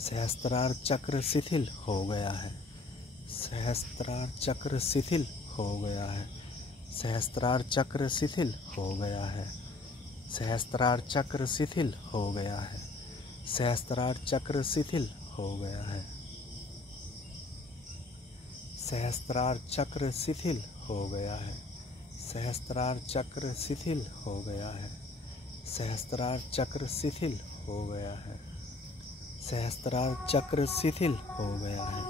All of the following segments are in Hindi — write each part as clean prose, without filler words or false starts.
सहस्त्रार चक्र शिथिल हो गया है। सहस्त्रार चक्र शिथिल हो गया है। सहस्त्रार चक्र शिथिल हो गया है। सहस्त्रार चक्र शिथिल हो गया है। सहस्त्रार चक्र शिथिल हो गया है। सहस्त्रार चक्र शिथिल हो गया है। सहस्त्रार चक्र शिथिल हो गया है। सहस्त्रार चक्र शिथिल हो गया है। सहस्त्रार चक्र शिथिल हो गया है।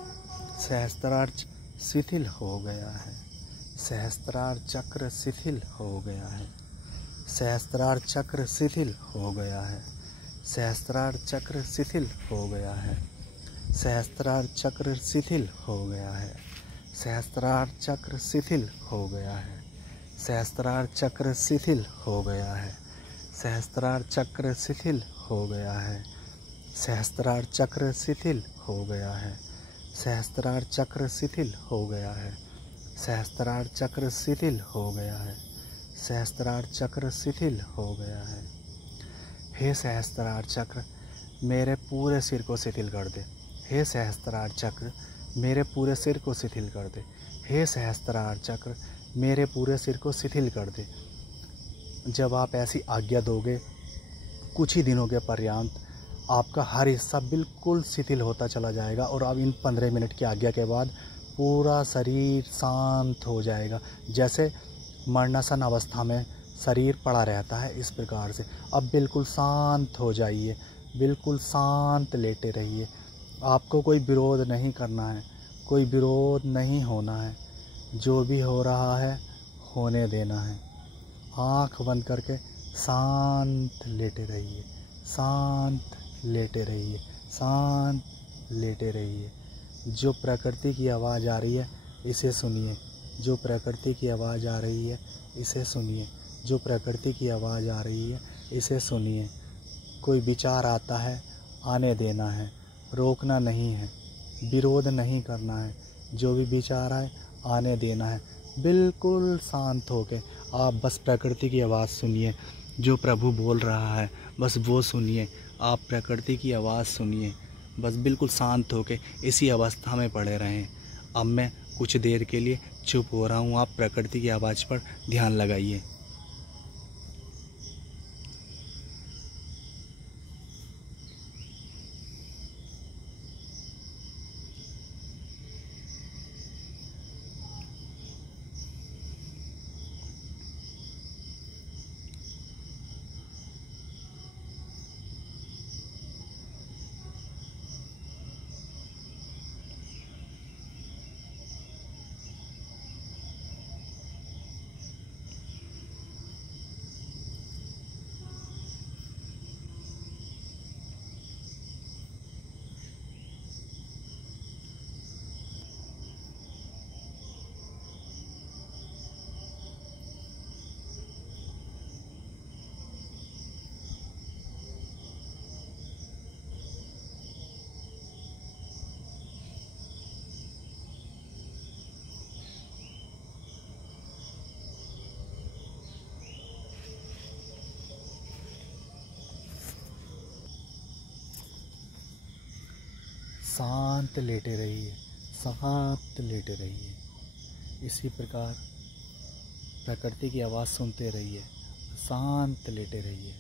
सहस्त्रार शिथिल हो गया है। सहस्त्रार चक्र शिथिल हो गया है। सहस्त्रार चक्र शिथिल हो गया है। सहस्त्रार चक्र शिथिल हो गया है। सहस्त्रार चक्र शिथिल हो गया है। सहस्त्रार चक्र शिथिल हो गया है। सहस्त्रार चक्र शिथिल हो गया है। सहस्त्रार चक्र शिथिल हो गया है। सहस्त्रार चक्र शिथिल हो गया है। सहस्त्रार चक्र शिथिल हो गया है। सहस्त्रार चक्र शिथिल हो गया है। सहस्त्रार चक्र शिथिल हो गया है। हे सहस्त्रार चक्र मेरे पूरे सिर को शिथिल कर दे। हे सहस्त्रार चक्र मेरे पूरे सिर को शिथिल कर दे। हे सहस्त्रार चक्र मेरे पूरे सिर को शिथिल कर दे। जब आप ऐसी आज्ञा दोगे कुछ ही दिनों के पर्यंत आपका हर हिस्सा बिल्कुल शिथिल होता चला जाएगा और अब इन 15 मिनट की आज्ञा के बाद पूरा शरीर शांत हो जाएगा। जैसे मरणासन अवस्था में शरीर पड़ा रहता है इस प्रकार से अब बिल्कुल शांत हो जाइए। बिल्कुल शांत लेटे रहिए। आपको कोई विरोध नहीं करना है। कोई विरोध नहीं होना है। जो भी हो रहा है होने देना है। आँख बंद करके शांत लेटे रहिए। शांत लेटे रहिए। शांत लेटे रहिए। जो प्रकृति की आवाज़ आ रही है इसे सुनिए। जो प्रकृति की आवाज़ आ रही है इसे सुनिए। जो प्रकृति की आवाज़ आ रही है इसे सुनिए। कोई विचार आता है आने देना है। रोकना नहीं है। विरोध नहीं करना है। जो भी विचार आए आने देना है। बिल्कुल शांत होके आप बस प्रकृति की आवाज़ सुनिए। जो प्रभु बोल रहा है बस वो सुनिए। आप प्रकृति की आवाज़ सुनिए। बस बिल्कुल शांत होके इसी अवस्था में पड़े रहें। अब मैं कुछ देर के लिए चुप हो रहा हूँ। आप प्रकृति की आवाज़ पर ध्यान लगाइए। शांत लेटे रहिए। शांत लेटे रहिए। इसी प्रकार प्रकृति की आवाज़ सुनते रहिए। शांत लेटे रहिए।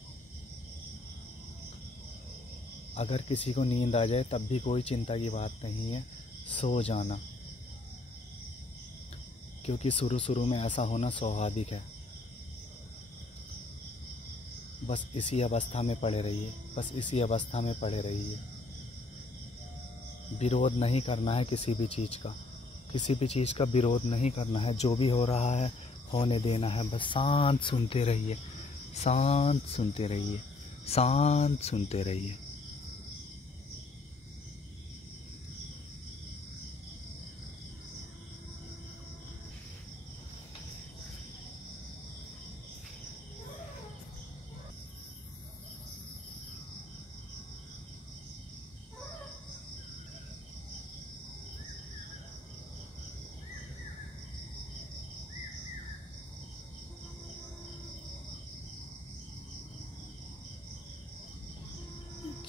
अगर किसी को नींद आ जाए तब भी कोई चिंता की बात नहीं है। सो जाना, क्योंकि शुरू शुरू में ऐसा होना स्वाभाविक है। बस इसी अवस्था में पड़े रहिए। बस इसी अवस्था में पड़े रहिए। विरोध नहीं करना है किसी भी चीज़ का। किसी भी चीज़ का विरोध नहीं करना है। जो भी हो रहा है होने देना है। बस शांत सुनते रहिए। शांत सुनते रहिए। शांत सुनते रहिए।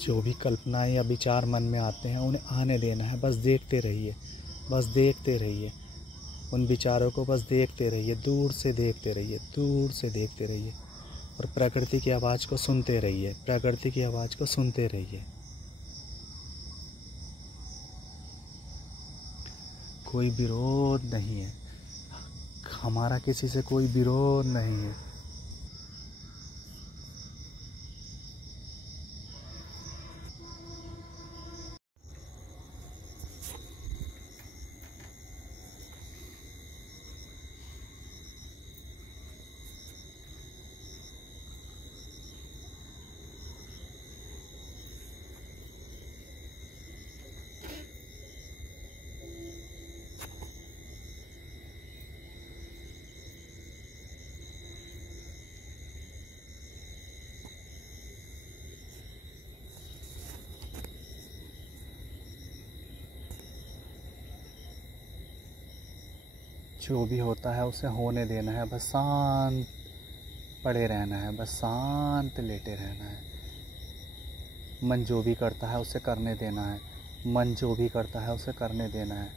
जो भी कल्पनाएं या विचार मन में आते हैं उन्हें आने देना है। बस देखते रहिए, बस देखते रहिए उन विचारों को, बस देखते रहिए, दूर से देखते रहिए, दूर से देखते रहिए और प्रकृति की आवाज़ को सुनते रहिए, प्रकृति की आवाज़ को सुनते रहिए। कोई विरोध नहीं है, हमारा किसी से कोई विरोध नहीं है। जो भी होता है उसे होने देना है, बस शांत पड़े रहना है, बस शांत लेटे रहना है। मन जो भी करता है उसे करने देना है, मन जो भी करता है उसे करने देना है।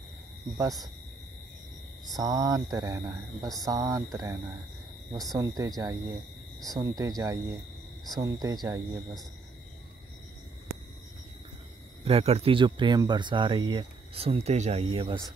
बस शांत रहना है, बस शांत रहना है। बस सुनते जाइए, सुनते जाइए, सुनते जाइए। बस प्रकृति जो प्रेम बरसा रही है, सुनते जाइए बस।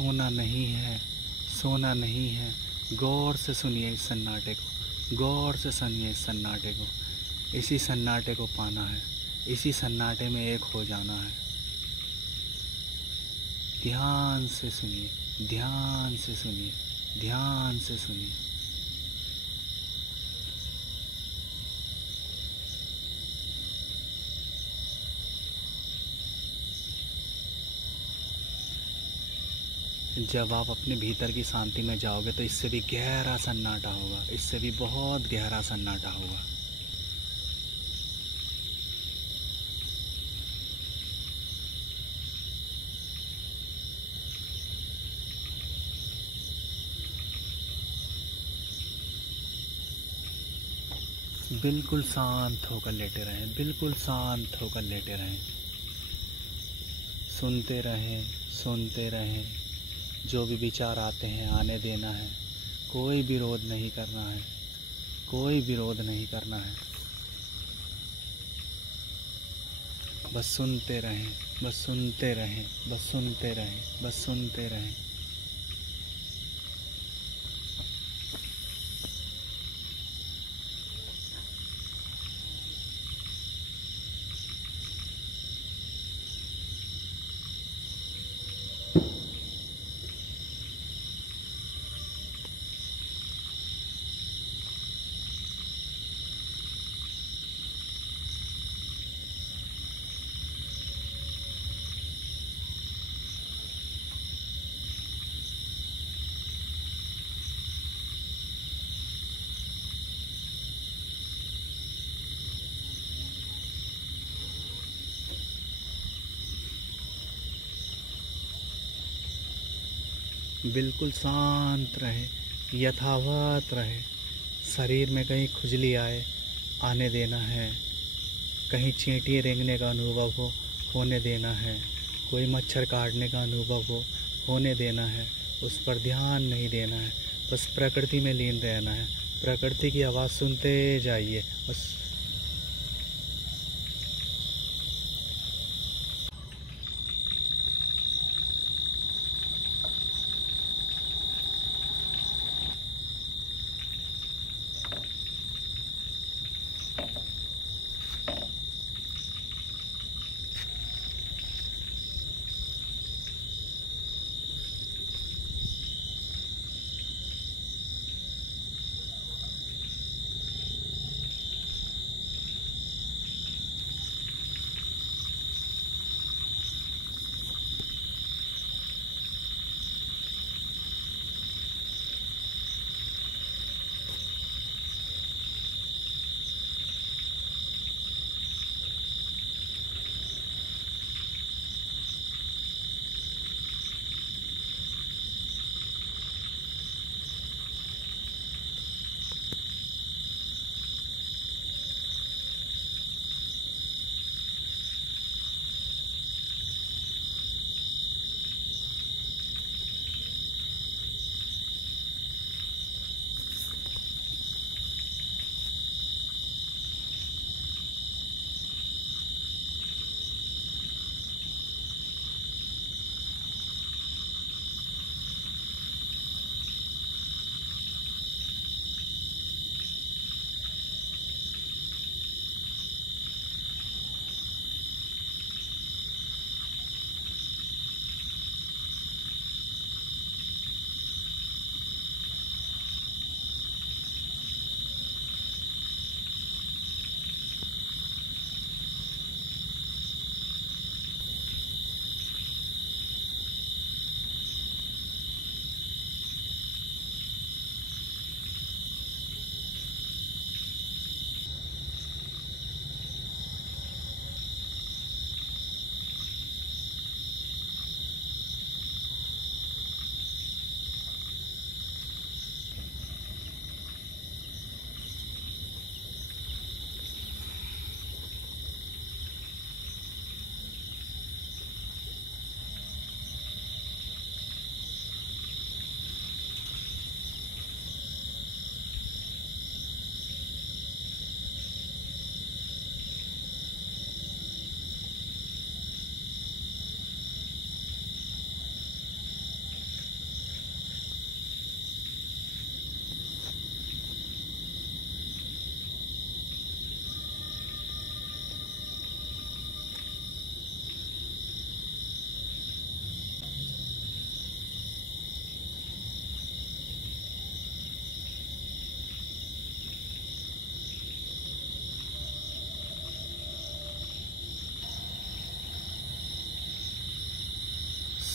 सोना नहीं है, सोना नहीं है। गौर से सुनिए इस सन्नाटे को, गौर से सुनिए इस सन्नाटे को। इसी सन्नाटे को पाना है, इसी सन्नाटे में एक हो जाना है। ध्यान से सुनिए, ध्यान से सुनिए, ध्यान से सुनिए। जब आप अपने भीतर की शांति में जाओगे तो इससे भी गहरा सन्नाटा होगा, इससे भी बहुत गहरा सन्नाटा होगा। बिल्कुल शांत होकर लेटे रहें, बिल्कुल शांत होकर लेटे रहें। सुनते रहें, सुनते रहें। जो भी विचार आते हैं आने देना है, कोई विरोध नहीं करना है, कोई विरोध नहीं करना है। बस सुनते रहें, बस सुनते रहें, बस सुनते रहें, बस सुनते रहें। बिल्कुल शांत रहे, यथावत रहे। शरीर में कहीं खुजली आए आने देना है, कहीं चींटी रेंगने का अनुभव हो होने देना है, कोई मच्छर काटने का अनुभव हो होने देना है, उस पर ध्यान नहीं देना है। बस प्रकृति में लीन रहना है, प्रकृति की आवाज़ सुनते जाइए बस।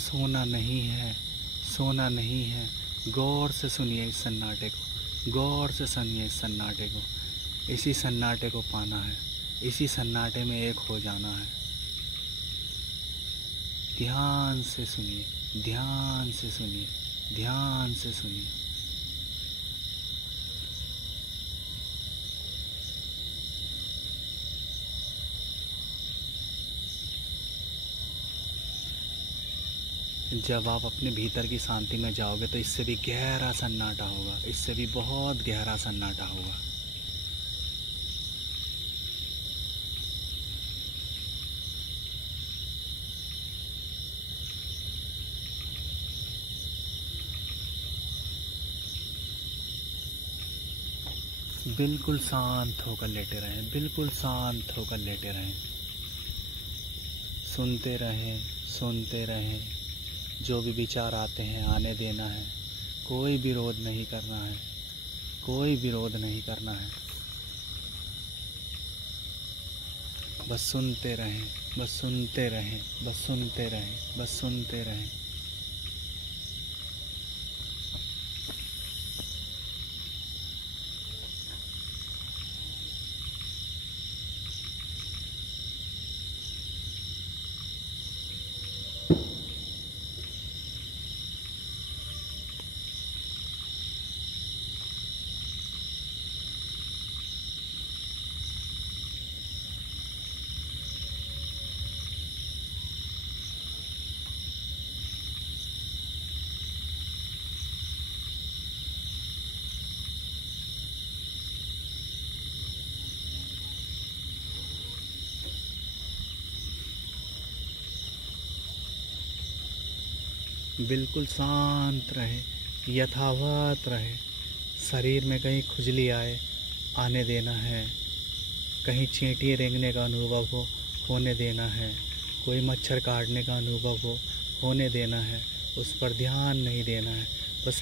सोना नहीं है, सोना नहीं है। गौर से सुनिए इस सन्नाटे को, गौर से सुनिए इस सन्नाटे को। इसी सन्नाटे को पाना है, इसी सन्नाटे में एक हो जाना है। ध्यान से सुनिए, ध्यान से सुनिए, ध्यान से सुनिए। जब आप अपने भीतर की शांति में जाओगे तो इससे भी गहरा सन्नाटा होगा, इससे भी बहुत गहरा सन्नाटा होगा। बिल्कुल शांत होकर लेटे रहें, बिल्कुल शांत होकर लेटे रहें। सुनते रहें, सुनते रहें। जो भी विचार आते हैं आने देना है, कोई विरोध नहीं करना है, कोई विरोध नहीं करना है। बस सुनते रहें, बस सुनते रहें, बस सुनते रहें, बस सुनते रहें। बिल्कुल शांत रहे, यथावत रहे। शरीर में कहीं खुजली आए आने देना है, कहीं चींटियाँ रेंगने का अनुभव हो होने देना है, कोई मच्छर काटने का अनुभव हो होने देना है, उस पर ध्यान नहीं देना है। बस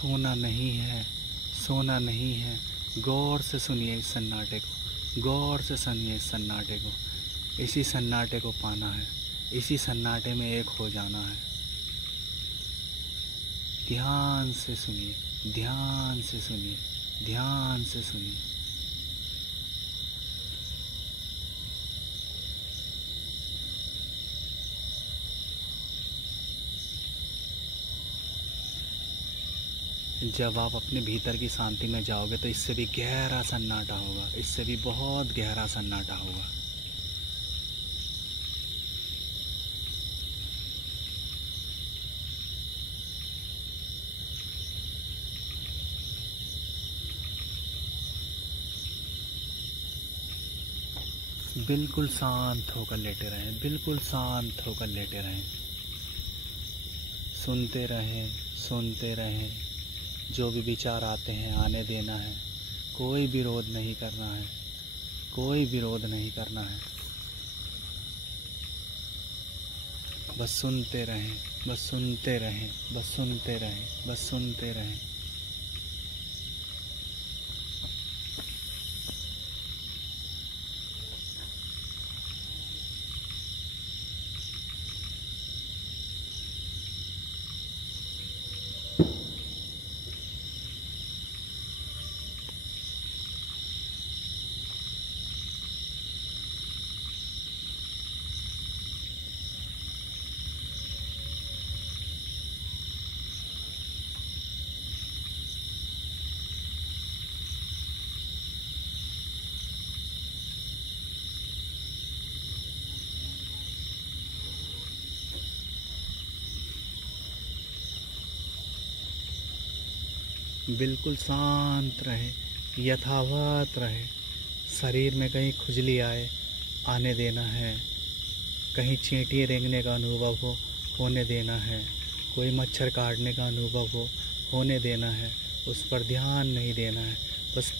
सोना नहीं है, सोना नहीं है। गौर से सुनिए इस सन्नाटे को, गौर से सुनिए इस सन्नाटे को। इसी सन्नाटे को पाना है, इसी सन्नाटे में एक हो जाना है। ध्यान से सुनिए, ध्यान से सुनिए, ध्यान से सुनिए। जब आप अपने भीतर की शांति में जाओगे तो इससे भी गहरा सन्नाटा होगा, इससे भी बहुत गहरा सन्नाटा होगा। बिल्कुल शांत होकर लेटे रहें, बिल्कुल शांत होकर लेटे रहें। सुनते रहें, सुनते रहें। जो भी विचार आते हैं आने देना है, कोई विरोध नहीं करना है, कोई विरोध नहीं करना है। बस सुनते रहें, बस सुनते रहें, बस सुनते रहें, बस सुनते रहें। बिल्कुल शांत रहे, यथावत रहे। शरीर में कहीं खुजली आए आने देना है, कहीं चींटियाँ रेंगने का अनुभव हो होने देना है, कोई मच्छर काटने का अनुभव हो होने देना है, उस पर ध्यान नहीं देना है। बस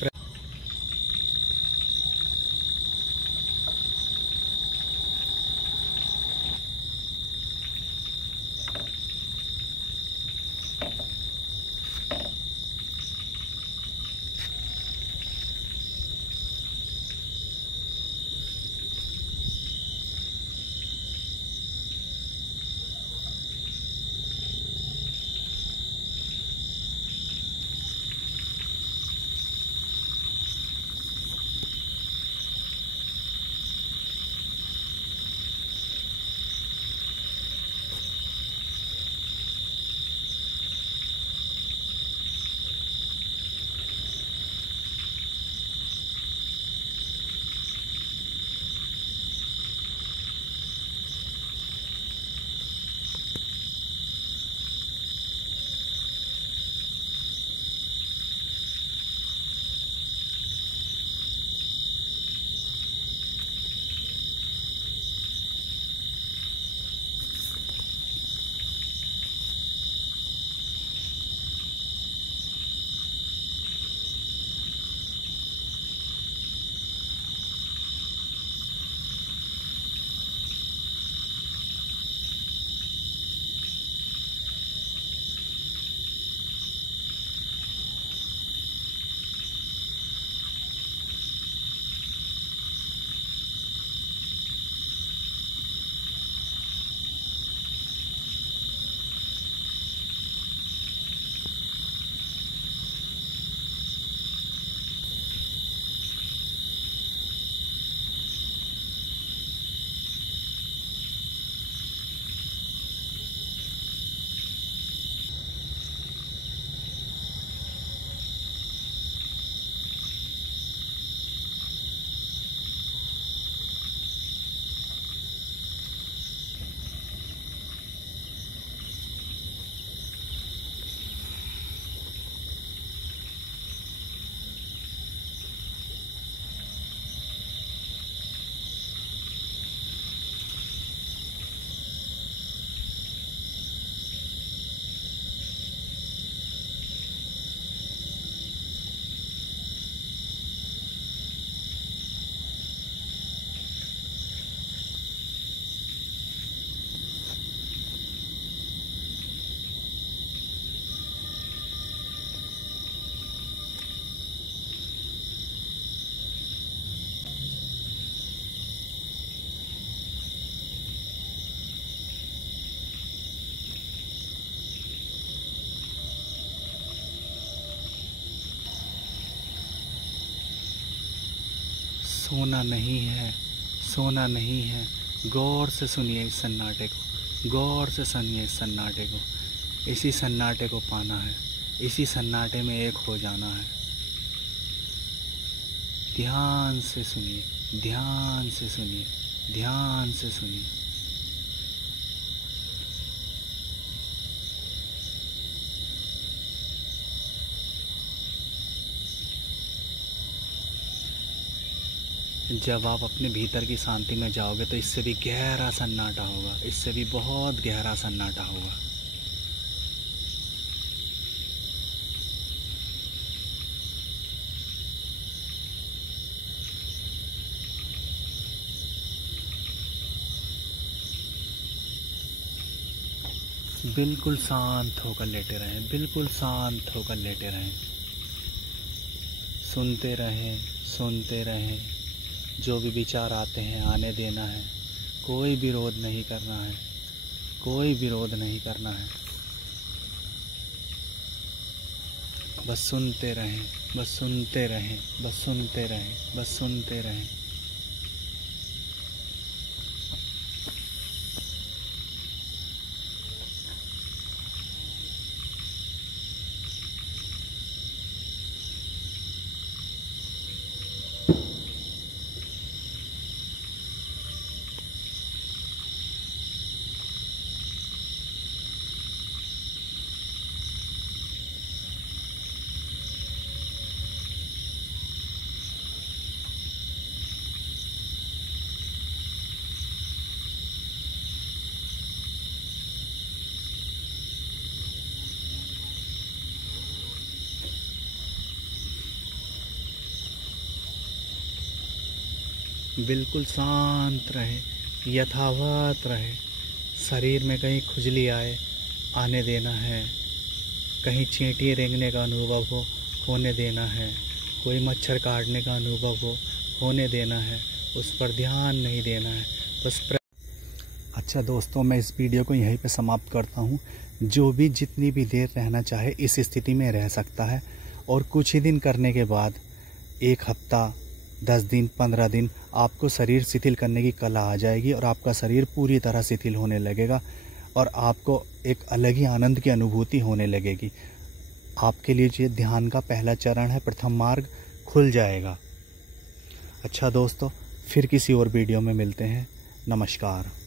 सोना नहीं है, सोना नहीं है। गौर से सुनिए इस सन्नाटे को, गौर से सुनिए इस सन्नाटे को। इसी सन्नाटे को पाना है, इसी सन्नाटे में एक हो जाना है। ध्यान से सुनिए, ध्यान से सुनिए, ध्यान से सुनिए। जब आप अपने भीतर की शांति में जाओगे तो इससे भी गहरा सन्नाटा होगा, इससे भी बहुत गहरा सन्नाटा होगा। बिल्कुल शांत होकर लेटे रहें, बिल्कुल शांत होकर लेटे रहें। सुनते रहें, सुनते रहें। जो भी विचार आते हैं आने देना है, कोई विरोध नहीं करना है, कोई विरोध नहीं करना है। बस सुनते रहें, बस सुनते रहें, बस सुनते रहें, बस सुनते रहें। बिल्कुल शांत रहे, यथावत रहे। शरीर में कहीं खुजली आए आने देना है, कहीं चींटी रेंगने का अनुभव हो होने देना है, कोई मच्छर काटने का अनुभव हो होने देना है, उस पर ध्यान नहीं देना है। बस अच्छा दोस्तों, मैं इस वीडियो को यहीं पे समाप्त करता हूँ। जो भी जितनी भी देर रहना चाहे इस स्थिति में रह सकता है, और कुछ ही दिन करने के बाद 1 हफ्ता 10 दिन 15 दिन आपको शरीर शिथिल करने की कला आ जाएगी और आपका शरीर पूरी तरह शिथिल होने लगेगा और आपको एक अलग ही आनंद की अनुभूति होने लगेगी। आपके लिए ये ध्यान का पहला चरण है, प्रथम मार्ग खुल जाएगा। अच्छा दोस्तों, फिर किसी और वीडियो में मिलते हैं। नमस्कार।